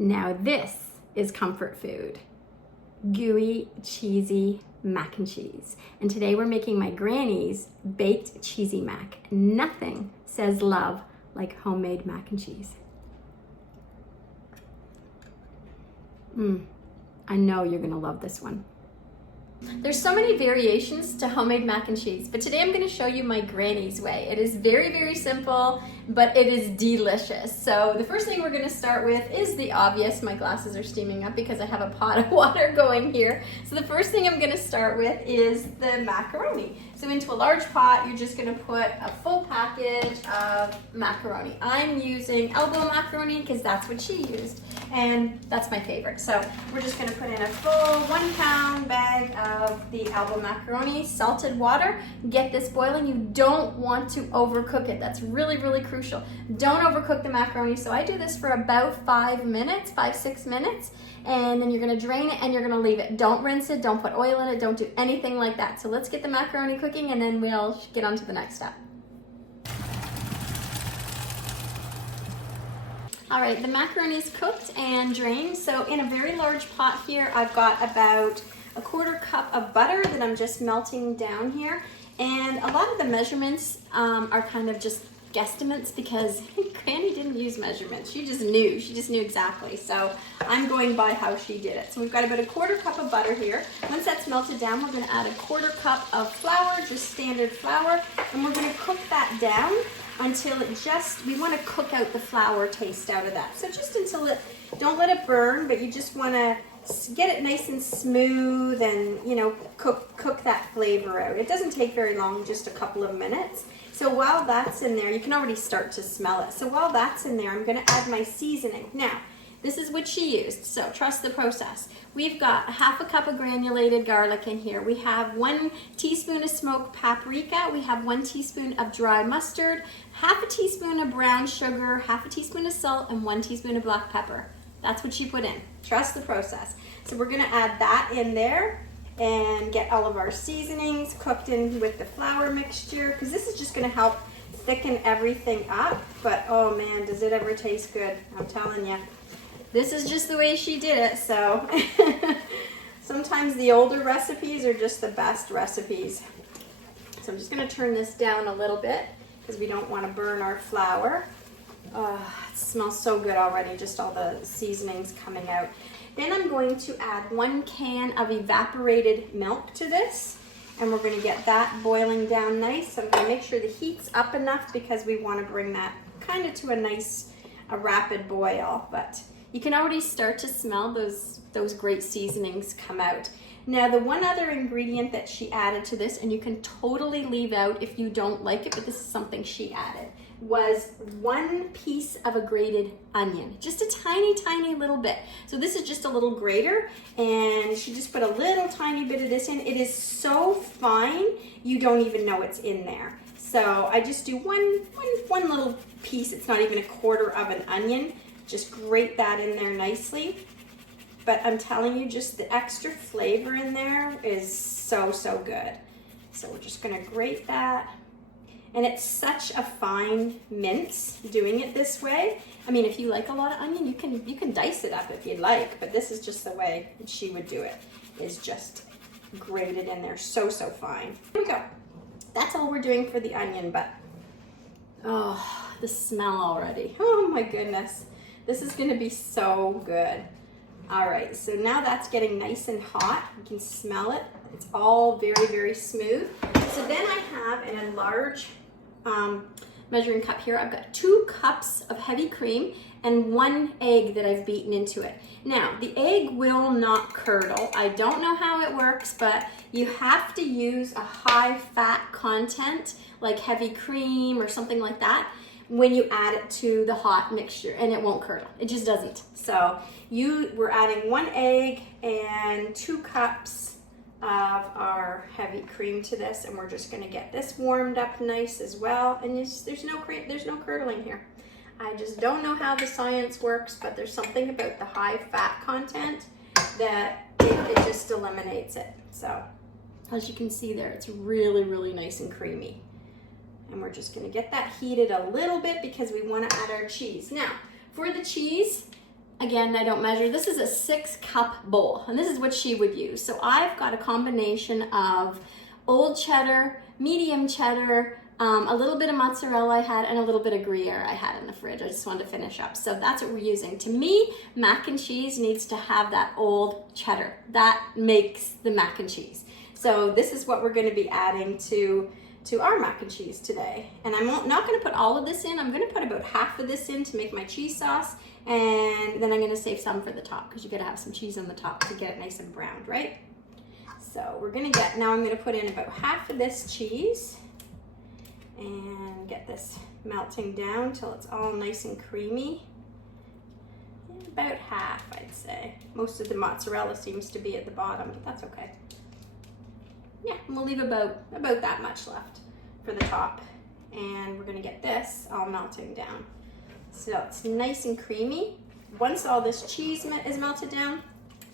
Now this is comfort food. Gooey, cheesy mac and cheese. And today we're making my granny's baked cheesy mac. Nothing says love like homemade mac and cheese. I know you're gonna love this one. There's so many variations to homemade mac and cheese, but today I'm going to show you my granny's way. It is very, very simple, but it is delicious. So the first thing we're going to start with is the obvious. My glasses are steaming up because I have a pot of water going here. So the first thing I'm going to start with is the macaroni. So into a large pot, you're just going to put a full package of macaroni. I'm using elbow macaroni because that's what she used, and that's my favorite. So we're just going to put in a full 1 pound bag of the elbow macaroni, salted water. Get this boiling. You don't want to overcook it. That's really, really crucial. Don't overcook the macaroni. So I do this for about 5 minutes, 5-6 minutes, and then you're going to drain it and you're going to leave it. Don't rinse it. Don't put oil in it. Don't do anything like that. So let's get the macaroni cooking and then we'll get on to the next step. All right, the macaroni is cooked and drained. So in a very large pot here, I've got about a 1/4 cup of butter that I'm just melting down here. And a lot of the measurements are kind of just guesstimates because Granny didn't use measurements. She just knew exactly. So I'm going by how she did it. So we've got about a 1/4 cup of butter here. Once that's melted down, we're going to add a 1/4 cup of flour, just standard flour, and we're going to cook that down until we want to cook out the flour taste out of that. So just until don't let it burn, but you just want to get it nice and smooth and, cook that flavor out. It doesn't take very long, just a couple of minutes. So while that's in there, you can already start to smell it. So while that's in there, I'm going to add my seasoning. Now, this is what she used, so trust the process. We've got 1/2 cup of granulated garlic in here. We have 1 teaspoon of smoked paprika. We have 1 teaspoon of dry mustard, 1/2 teaspoon of brown sugar, 1/2 teaspoon of salt, and 1 teaspoon of black pepper. That's what she put in. Trust the process. So we're going to add that in there and get all of our seasonings cooked in with the flour mixture, because this is just going to help thicken everything up. But oh man, does it ever taste good. I'm telling you. This is just the way she did it, so sometimes the older recipes are just the best recipes. So I'm just going to turn this down a little bit because we don't want to burn our flour. It smells so good already, just all the seasonings coming out. Then I'm going to add 1 can of evaporated milk to this, and we're going to get that boiling down nice. So I'm going to make sure the heat's up enough because we want to bring that kind of to a rapid boil. But you can already start to smell those great seasonings come out. Now, the one other ingredient that she added to this, and you can totally leave out if you don't like it, but this is something she added, was 1 piece of a grated onion. Just a tiny, tiny little bit. So this is just a little grater, and she just put a little tiny bit of this in. It is so fine, you don't even know it's in there. So I just do one little piece. It's not even a 1/4 of an onion. Just grate that in there nicely. But I'm telling you, just the extra flavor in there is so, so good. So we're just gonna grate that. And it's such a fine mince doing it this way. I mean, if you like a lot of onion, you can dice it up if you'd like, but this is just the way that she would do it, is just grated in there so, so fine. Here we go. That's all we're doing for the onion, but oh, the smell already. Oh my goodness. This is gonna be so good. All right, so now that's getting nice and hot. You can smell it. It's all very, very smooth. So then I have in a large measuring cup here, I've got 2 cups of heavy cream and 1 egg that I've beaten into it. Now, the egg will not curdle. I don't know how it works, but you have to use a high fat content, like heavy cream or something like that, when you add it to the hot mixture, and it won't curdle. It just doesn't. So we're adding 1 egg and 2 cups of our heavy cream to this, and we're just going to get this warmed up nice as well. And there's no curdling here. I just don't know how the science works, but there's something about the high fat content that it just eliminates it. So as you can see there, it's really, really nice and creamy. And we're just going to get that heated a little bit because we want to add our cheese. Now, for the cheese, Again, I don't measure. This is a 6-cup bowl, and this is what she would use. So I've got a combination of old cheddar, medium cheddar, a little bit of mozzarella I had, and a little bit of Gruyere I had in the fridge. I just wanted to finish up. So that's what we're using. To me, mac and cheese needs to have that old cheddar. That makes the mac and cheese. So this is what we're going to be adding to our mac and cheese today. And I'm not going to put all of this in. I'm going to put about half of this in to make my cheese sauce. And then I'm going to save some for the top because you got to have some cheese on the top to get it nice and browned, right? So we're going to now I'm going to put in about half of this cheese and get this melting down till it's all nice and creamy. And about half, I'd say. Most of the mozzarella seems to be at the bottom, but that's okay. Yeah, and we'll leave about that much left for the top. And we're gonna get this all melting down. So it's nice and creamy. Once all this cheese is melted down,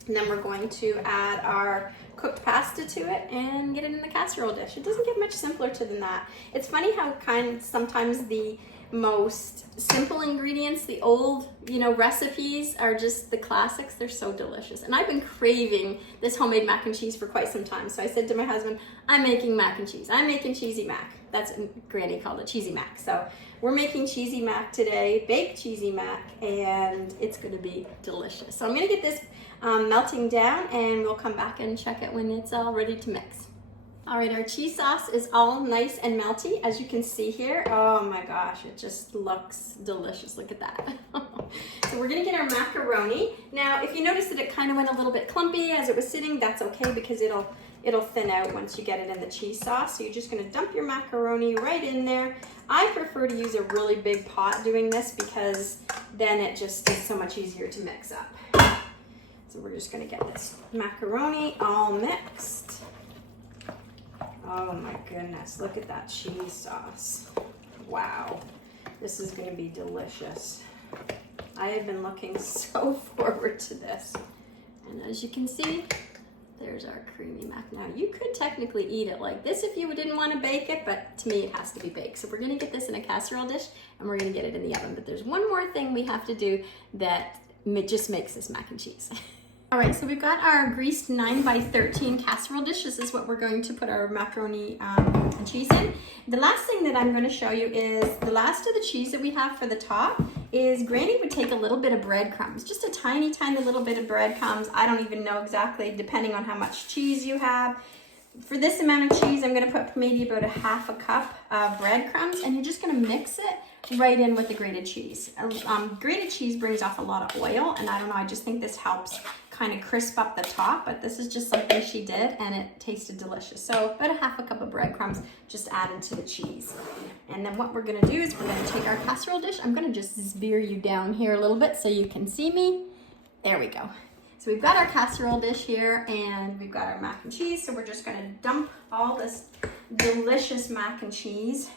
then we're going to add our cooked pasta to it and get it in the casserole dish. It doesn't get much simpler than that. It's funny how sometimes the most simple ingredients, the old, recipes are just the classics. They're so delicious. And I've been craving this homemade mac and cheese for quite some time. So I said to my husband, I'm making mac and cheese. I'm making cheesy mac. That's what Granny called it, cheesy mac. So we're making cheesy mac today, baked cheesy mac, and it's gonna be delicious. So I'm gonna get this melting down and we'll come back and check it when it's all ready to mix. All right, our cheese sauce is all nice and melty, as you can see here. Oh my gosh, it just looks delicious. Look at that. So we're gonna get our macaroni. Now, if you notice that it kind of went a little bit clumpy as it was sitting, that's okay because it'll thin out once you get it in the cheese sauce. So you're just gonna dump your macaroni right in there. I prefer to use a really big pot doing this because then it just is so much easier to mix up. So we're just gonna get this macaroni all mixed. Oh my goodness, look at that cheese sauce. Wow, this is gonna be delicious. I have been looking so forward to this. And as you can see, there's our creamy mac. Now you could technically eat it like this if you didn't want to bake it, but to me it has to be baked. So we're gonna get this in a casserole dish and we're gonna get it in the oven. But there's one more thing we have to do that just makes this mac and cheese. All right, so we've got our greased 9x13 casserole dish. This is what we're going to put our macaroni and cheese in. The last thing that I'm going to show you is the last of the cheese that we have for the top is Granny would take a little bit of breadcrumbs, just a tiny, tiny little bit of breadcrumbs. I don't even know exactly, depending on how much cheese you have. For this amount of cheese, I'm going to put maybe about a half a cup of breadcrumbs, and you're just going to mix it right in with the grated cheese. Grated cheese brings off a lot of oil, and I don't know, I just think this helps kind of crisp up the top, but this is just something she did and it tasted delicious. So about a half a cup of breadcrumbs just added to the cheese. And then what we're gonna do is we're gonna take our casserole dish. I'm gonna just veer you down here a little bit so you can see me. There we go. So we've got our casserole dish here and we've got our mac and cheese. So we're just gonna dump all this delicious mac and cheese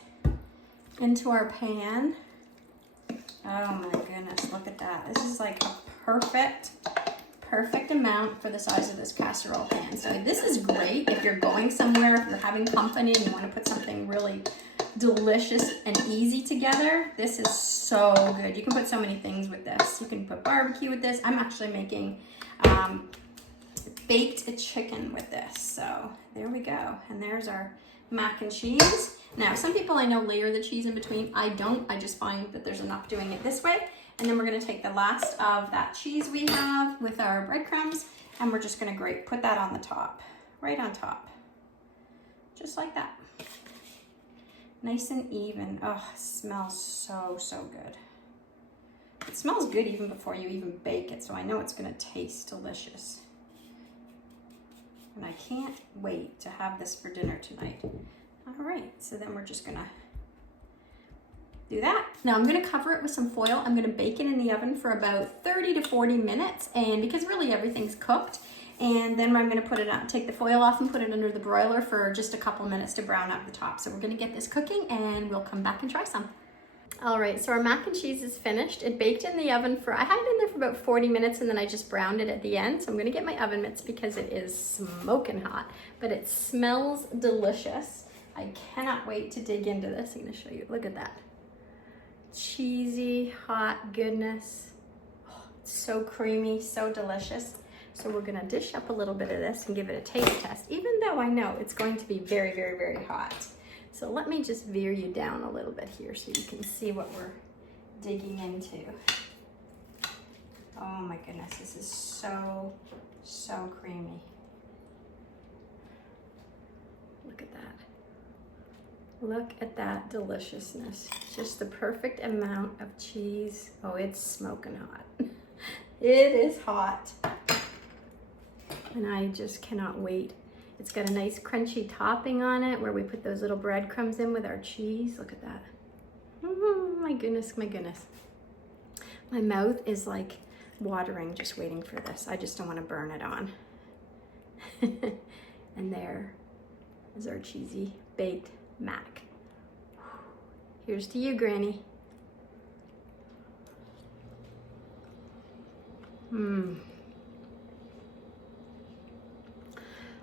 into our pan. Oh my goodness, look at that. This is like a perfect amount for the size of this casserole pan. So this is great if you're going somewhere, if you're having company and you want to put something really delicious and easy together. This is so good. You can put so many things with this. You can put barbecue with this. I'm actually making baked chicken with this. So there we go. And there's our mac and cheese. Now, some people I know layer the cheese in between. I don't. I just find that there's enough doing it this way. And then we're gonna take the last of that cheese we have with our breadcrumbs and we're just gonna put that on the top, right on top. Just like that. Nice and even. Oh, it smells so good. It smells good even before you even bake it, so I know it's gonna taste delicious. And I can't wait to have this for dinner tonight. All right, so then we're just gonna do that. Now I'm gonna cover it with some foil. I'm gonna bake it in the oven for about 30 to 40 minutes, and because really everything's cooked, and then I'm gonna put it on, take the foil off and put it under the broiler for just a couple minutes to brown up the top. So we're gonna get this cooking and we'll come back and try some. All right, so our mac and cheese is finished. It baked in the oven I had it in there for about 40 minutes and then I just browned it at the end. So I'm gonna get my oven mitts because it is smoking hot, but it smells delicious. I cannot wait to dig into this. I'm gonna show you, look at that. Cheesy, hot goodness. Oh, so creamy, so delicious. So we're gonna dish up a little bit of this and give it a taste test, even though I know it's going to be very, very, very hot. So let me just veer you down a little bit here so you can see what we're digging into. Oh my goodness, this is so, so creamy. Look at that. Look at that deliciousness. Just the perfect amount of cheese. Oh, it's smoking hot. It is hot. And I just cannot wait. It's got a nice crunchy topping on it where we put those little breadcrumbs in with our cheese. Look at that. Oh my goodness, my goodness. My mouth is like watering just waiting for this. I just don't want to burn it on. And there is our cheesy baked mac. Here's to you, Granny.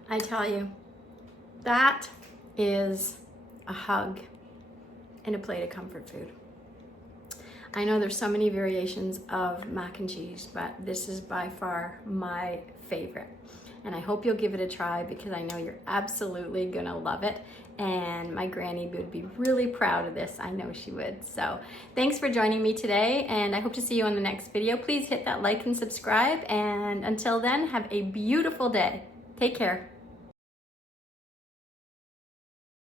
I tell you, that is a hug and a plate of comfort food. I know there's so many variations of mac and cheese, but this is by far my favorite. And I hope you'll give it a try because I know you're absolutely gonna love it. And my granny would be really proud of this. I know she would. So thanks for joining me today, and I hope to see you on the next video. Please hit that like and subscribe. And until then, have a beautiful day. Take care.